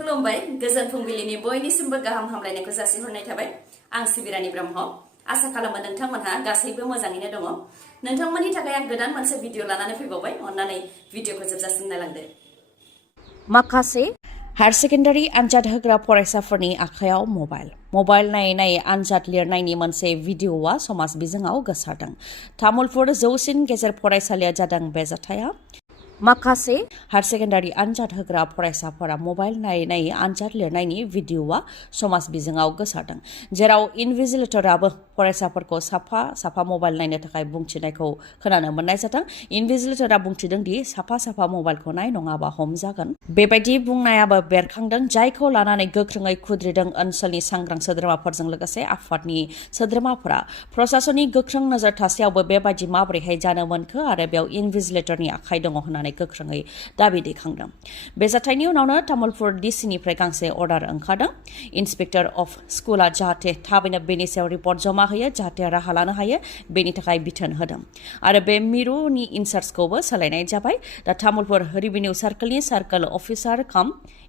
खुलुमबाय गोजोन फुंबिलिनि बयनिसिमबो गाहाम हामलायनायखौ जासिहरनाय थाबाय आं सिबि रानी ब्रह्म आसा खालामो नोंथांमोनहा गासैबो मोजाङैनो दङ नोंथांमोननि थाखाय आं गोदान मोनसे भिडिअ लानानै फैबावबाय अन्नानै भिडिअखौ जोबजासिम नायलांदो माखासे हायर सेकेन्डारि आनजाद होग्रा फरायसाफोरनि आखायाव मबाइल नायै नायै आनजाद लिरनायनि मोनसे भिडिअआ समाज बिजोङाव गोसारदों तामुलपुर जौसिन गेजेर फरायसालिया जादों बे जाथाया माखासे हायर सेकेन्डारि आनजाद होग्रा फरायसाफोरा मबाइल नायै नायै आनजाद लिरनायनि भिडिअआ समाज बिजोङाव गोसारदों जेराव इनभिजिलेटराबो फरायसाफोरखौ साफा साफा मबाइल नायनो थाखाय बुंथिनायखौ खोनानो मोननाय जादों इनभिजिलेटरा बुंथिदों दि साफा मबाइलखौ नाय नङाबा हमजागोन बेबायदि बुंनायाबो बेरखांदों जायखौ लानानै गोख्रोङै खुद्रिदों ओनसोलनि सांग्रां सोद्रोमाफोरजों लोगोसे आफादनि सोद्रोमाफोरा प्रशासननि गोख्रों नोजोर थासेयावबो बेबायदि माबोरैहाय जानो मोनखो आरो बेयाव इनभिजिलेटरनि आखाइ दङ होननानै गोख्रोङै दाबि दैखांदों बे जाथायनि उनावनो तामुलपुर डिसिनिफ्राय गांसे अर्डार ओंखारदों इन्सपेक्टर अफ स्कुला जाहाथे थाबैनो बेनि सायाव रिपर्ट जमा होयो जाहाथे राहा लानो हायो बेनि थाखाय बिथोन होदों आरो बे मिरुनि इनचार्जखौबो सोलायनाय जाबाय दा तामुलपुर रेभिनिउ सार्कलनि सार्कल अफिसार काम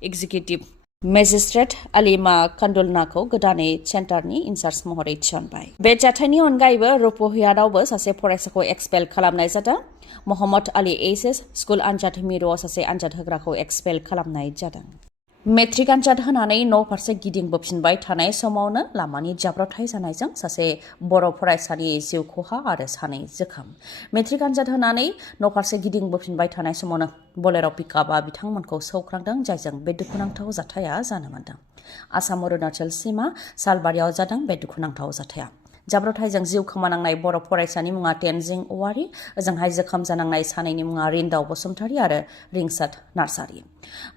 एक्जिकिउटिभ मेजिस्ट्रेट आलिमा कान्दुलनाखौ गोदानै सेन्टारनि इनचार्ज महरै थिसनबाय बे जाथायनि अनगायैबो रुपहियानावबो सासे फरायसाखौ एक्सपेल खालामनाय जादों मोहम्मद आली एइचएस स्कुल आनजाद मिरुआव सासे आनजाद होग्राखौ एक्सपेल खालामनाय जादों मेट्रिक आनजाद होनानै न' फारसे गिदिंबोफिनबाय थानाय समावनो लामानि जाब्रबथाय जानायजों सासे बर' फरायसानि जिउ खहा आरो सानै जोखोम मेट्रिक आनजाद होनानै न' फारसे गिदिंबोफिनबाय थानाय समावनो बलेर' पिकआपआ बिथांमोनखौ सौख्रांदों जायजों बे दुखुनांथाव जाथाया जानो मोनदों आसाम अरुणाचल सीमा सालबारियाव जादों बे दुखुनांथाव जाथाया जाब्रबथायजों जिउ खोमानांनाय बर' फरायसानि मुङा तेनजिं औवारी ओजोंहाय जोखोम जानांनाय सानैनि मुङा रिन्दाव बसुमतारी आरो रिंसाद नार्जारी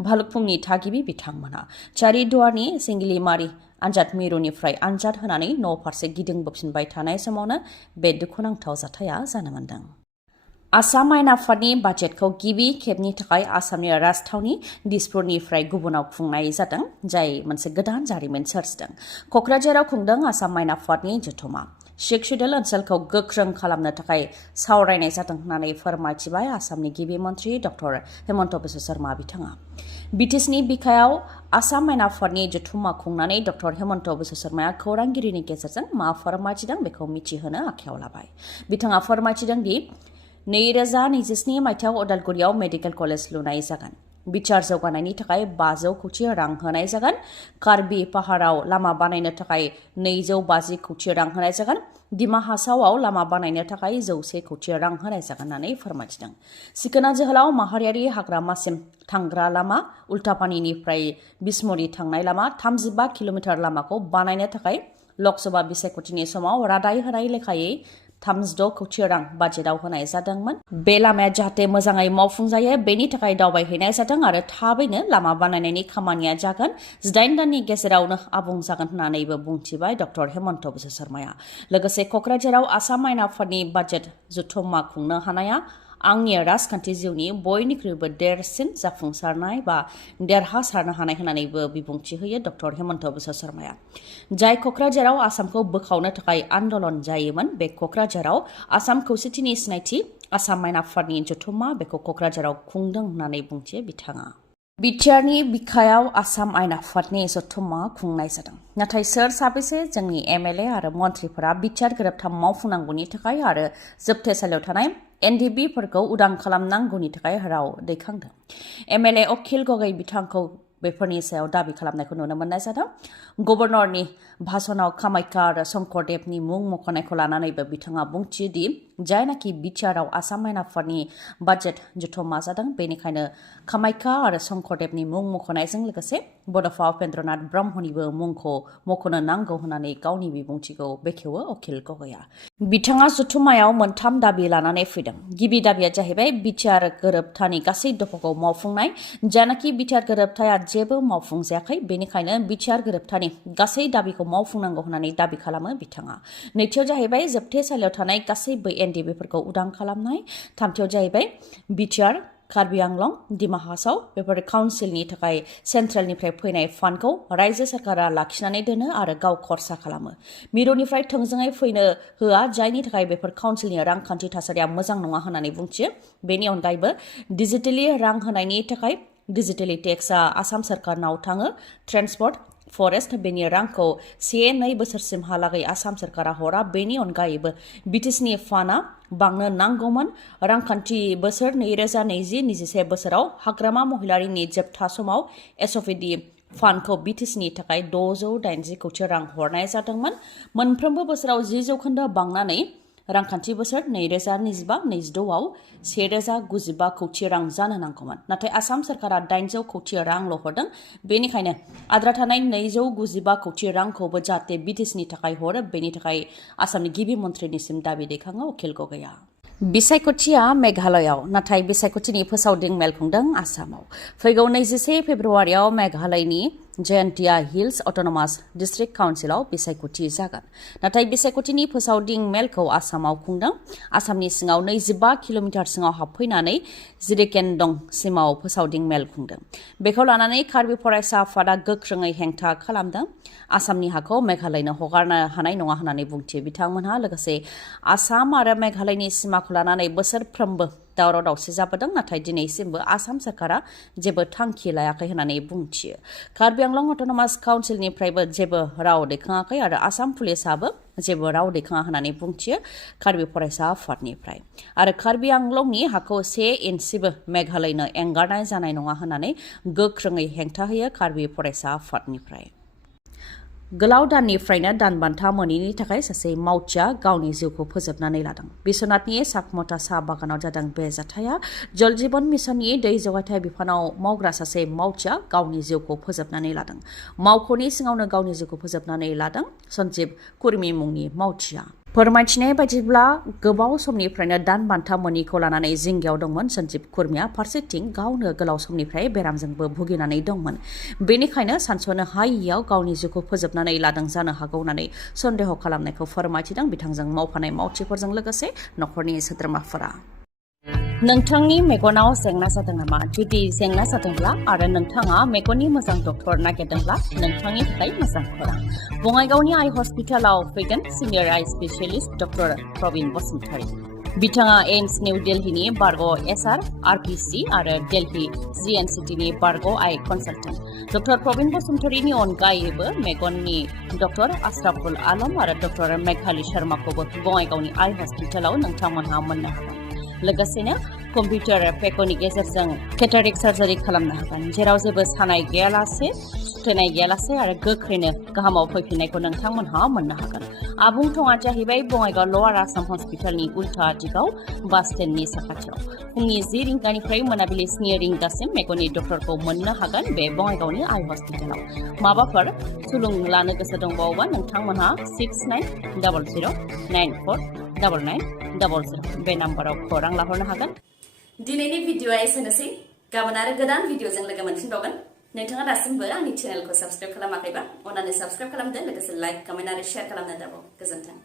भालुकफुंनि थागिबि बिथांमोना चारिदुवारनि सिंगिलिमारि आनजाद मिरुनिफ्राय आनजाद होनानै न' फारसे गिदिंबोफिनबाय थानाय समावनो बे दुखुनांथाव जाथाया जानो मोनदों आसाम आयेन आफादनि बाजेटखौ गिबि खेबनि थाखाय आसामनि राजथावनि दिसपुरनिफ्राय गुबुनाव खुंनाय जादों जाय मोनसे गोदान जारिमिन सोरजिदों क'क्राझाराव खुंदों आसाम आयेन आफादनि जथुमा शेख शेड्युल ओनसोलखौ गोख्रों खालामनो थाखाय सावरायनाय जादों होननानै फोरमायथिबाय आसामनि गिबि मन्त्रि डक्टर हेमन्त बिश्व शर्मा बिथाङा बिटिसिनि बिखायाव आसाम आयेन आफादनि जथुमा खुंनानै डक्टर हेमन्त बिश्व शर्माया खौरांगिरिनि गेजेरजों मा फोरमायथिदों बेखौ मिथिहोनो आखायाव लाबाय बिथाङा फोरमायथिदों दि 2027 मायथाइयाव उदालगुरियाव मेडिकेल कलेज लुनाय जागोन बिचार जौगानायनि थाखाय 500 कौटि रां होनाय जागोन कार्बि पाहाराव लामा बानायनो थाखाय 250 कौटि रां होनाय जागोन दिमा हासावआव लामा बानायनो थाखाय 100 कौटि रां होनाय जागोन होननानै फोरमायथिदों सिखोना जोहोलाव माहारियारि हाग्रामासिम थांग्रा लामा उल्टापानिनिफ्राय बिसमुरि थांनाय लामा 35 किल'मिटार लामाखौ बानायनो थाखाय लकसभा बिसायख'थिनि समाव रादाय होनाय लेखायै 36 कौटि रां बाजेटआव होनाय जादोंमोन बे लामाया जाहाथे मोजाङै मावफुंजायो बेनि थाखाय दावबायहैनाय जादों आरो थाबैनो लामा बानायनायनि खामानिया जागोन 18 दाननि गेजेरावनो आबुं जागोन होननानैबो बुंथिबाय डक्टर हेमन्त बिश्व शर्माया लोगोसे क'क्राझाराव आसाम आयेन आफादनि बाजेट जथुम्मा खुंनो हानाया आंनि राजखान्थि जिउनि बयनिख्रुइबो देरसिन जाफुंसारनाय बा देरहासारनो हानाय होननानैबो बिबुंथि होयो डक्टर हेमन्त बिश्व शर्माया जाय क'क्राझाराव आसामखौ बोखावनो थाखाय आन्दलन जायोमोन बे क'क्राझाराव आसाम खौसेथिनि सिनायथि आसाम आयेन आफादनि जथुम्मा बेखौ क'क्राझाराव खुंदों होननानै बुंथियो बिथाङा बिटिआरनि बिखायाव आसाम आयेन आफादनि जथुम्मा खुंनाय जादों नाथाय सोर साबेसे जोंनि एमएलए आरो मन्थ्रिफोरा बिटिआर गोरोबथा मावफुंनांगौनि थाखाय आरो जोबथेसालियाव थानाय एनडिबिफोरखौ उदां खालामनांगौनि थाखाय राव दैखांदों एमएलए अखिल गगै बिथांखौ बेफोरनि सायाव दाबि खालामनायखौ नुनो मोननाय जादों गभर्नरनि भाषणाव कामाख्या आरो शंकरदेबनि मुं मख'नायखौ लानानैबो बिथाङा बुंथियो दि जायनाखि बिटिआरआव आसाम आयेन आफादनि बाजेट जथुम्मा जादों बेनिखायनो कामाख्या आरो शंकरदेबनि मुं मख'नायजों लोगोसे बड'फा उपेन्द्रनाथ ब्रह्मनिबो मुंखौ मख'नो नांगौ होननानै गावनि बिबुंथिखौ बेखेवो अखिल गगैया बिथाङा जथुम्मायाव मोनथाम दाबि लानानै फैदों गिबि दाबिया जाहैबाय बिटिआर गोरोबथानि गासै दफाखौ मावफुंनाय जायनाखि बिटिआर गोरोबथाया जेबो मावफुंजायाखै बेनिखायनो बिटिआर गोरोबथानि गासै दाबिखौ मावफुंनांगौ होननानै दाबि खालामो बिथाङा नैथियाव जाहैबाय जोबथेसालियाव थानाय गासैबो एनडिबिफोरखौ उदां खालामनाय थामथियाव जाहैबाय बिटिआर कार्बि आंलं दिमा हासाव बेफोर काउन्सिलनि थाखाय सेन्ट्रेलनिफ्राय फैनाय फान्डखौ रायजो सरकारा लाखिनानै दोनो आरो गाव खरसा खालामो मिरुनिफ्राय थोंजोङै फैनो होआ जायनि थाखाय बेफोर काउन्सिलनि रांखान्थि थासारिया मोजां नङा होननानै बुंथियो बेनि अनगायैबो डिजिटेलि रां होनायनि थाखाय डिजिटेलि टेक्सआ आसाम सरकारनाव थाङो ट्रेन्सपर्ट फरेस्ट बेनि रांखौ 1-2 बोसोरसिमहालागै आसाम सरकारा हरा बेनि अनगायैबो बिटिसिनि फान्डआ बांनो नांगौमोन रांखान्थि बोसोर 2020-21 बोसोराव हाग्रामा महिलारिनि जोबथा समाव एसअपिडि फान्डखौ बिटिसिनि थाखाय 680 कौटि रां हरनाय जादोंमोन मोनफ्रोमबो बोसोराव 10% बांनानै रांखान्थि बोसोर 2025-26 आव 1095 कौटि रां जानो नांगौमोन नाथाय आसाम सरकारा 800 कौटि रांल' हरदों बेनिखायनो आद्रा थानाय 295 कौटि रांखौबो जाहाथे बिटिसिनि थाखाय हरो बेनि थाखाय आसामनि गिबि मन्थ्रिनिसिम दाबि दैखाङो उकिल गगैया बिसायख'थिया मेघालयआव नाथाय बिसायख'थिनि फोसावदिं मेल खुंदों आसामाव फैगौ 21 फेब्रुवारियाव मेघालयनि जयन्तिया हिल्स अट'नमास डिस्ट्रिक्ट काउन्सिलाव बिसायख'थि जागोन नाथाय बिसायख'थिनि फोसावदिं मेलखौ आसामाव खुंदों आसामनि सिङाव 25 किल'मिटार सिङाव हाबफैनानै जिरिकेन्दं सिमाव फोसावदिं मेल खुंदों बेखौ लानानै कार्बि फरायसा आफादा गोख्रोङै हेंथा खालामदों आसामनि हाखौ मेघालयनो हगारनो हानाय नङा होननानै बुंथियो बिथांमोनहा लोगोसे आसाम आरो मेघालयनि सिमाखौ लानानै बोसोरफ्रोमबो दावराव दावसि जाबोदों नाथाय दिनैसिमबो आसाम सरकारा जेबो थांखि लायाखै होननानै बुंथियो कार्बि आंलं अट'नमास काउन्सिलनिफ्रायबो जेबो राव दैखाङाखै आरो आसाम पुलिसाबो जेबो राव दैखाङा होननानै बुंथियो कार्बि फरायसा आफादनिफ्राय आरो कार्बि आंलंनि हाखौ 1 इन्सिबो मेघालयनो एंगारनाय जानाय नङा होननानै गोख्रोङै हेंथा होयो कार्बि फरायसा आफादनिफ्राय गोलाव दाननिफ्रायनो दानबान्था मोनैनि थाखाय सासे मावथिया गावनि जिउखौ फोजोबनानै लादों बिश्वनाथनि साखमता साहा बागानाव जादों बे जाथाया जल जीवन मिशननि दै जगायथाय बिफानाव मावग्रा सासे मावथिया गावनि जिउखौ फोजोबनानै लादों मावख'नि सिङावनो गावनि जिउखौ फोजोबनानै लादों सन्जीब कुर्मी मुंनि मावथिया फोरमायथिनाय बायदिब्ला गोबाव समनिफ्रायनो दानबान्था मोनैखौ लानानै जिंगायाव दंमोन सन्जीब कुर्मीया फारसेथिं गावनो गोलाव समनिफ्राय बेरामजोंबो भुगिनानै दंमोन बेनिखायनो सानस'नो हायैयाव गावनि जिउखौ फोजोबनानै लादों जानो हागौ होननानै सन्देह खालामनायखौ फोरमायथिदों बिथांजों मावफानाय मावथिफोरजों लोगोसे नखरनि सोद्रोमाफोरा नोंथांनि मेगनाव जेंना जादों नामा जुदि जेंना जादोंब्ला आरो नोंथाङा मेगननि मोजां डक्टर नागिरदोंब्ला नोंथांनि थाखाय मोजां खौरां बङाइगावनि आइ हस्पिटालाव फैगोन सिनियर आइ स्पेशलिस्ट डक्टर प्रबिन बसुमतारी बिथाङा एम्स निउ दिल्लीनि बारग' एसआर आरपिसि आरो दिल्ली जिएनसिटिनि बारग' आइ कनसालटेन्ट डक्टर प्रबिन बसुमतारीनि अनगायैबो मेगननि डक्टर आशराफुल आलम आरो डक्टर मेघाली शर्माखौबो बङाइगावनि आइ हस्पिटालाव नोंथांमोनहा मोननो हागोन लोगोसेनो कम्पिउटार पेकनि गेजेरजों केटारेक्ट सार्जारि खालामनो हागोन जेराव जेबो सानाय गैयालासे सुथेनाय गैयालासे आरो गोख्रैनो गाहामाव फैफिननायखौ नोंथांमोनहा मोननो हागोन आबुं थङा जाहैबाय बङाइगाव लवार आसाम हस्पिटालनि उल्था दिगाव बास स्टेन्डनि साखाथियाव फुंनि 10 रिंगानिफ्राय मोनाबिलि 7 रिंगासिम मेगननि डक्टरखौ मोननो हागोन बे बङाइगावनि आइ हस्पिटालाव माबाफोर सुलुं लानो गोसो दंबावोबा नोंथांमोनहा 6900949900 बे नाम्बाराव खौरां लाहरनो हागोन दिनैनि भिडिअआ एसेनोसै गाबोन आरो गोदान भिडिअजों लोगो मोनफिनबावगोन नोंथाङा दासिमबो आंनि चेनेलखौ साबस्क्राइब खालामाखैबा अन्नानै साबस्क्राइब खालामदो लोगोसे लाइक कमेन्ट आरो शेयार खालामनो दाबाव गोजोन्थों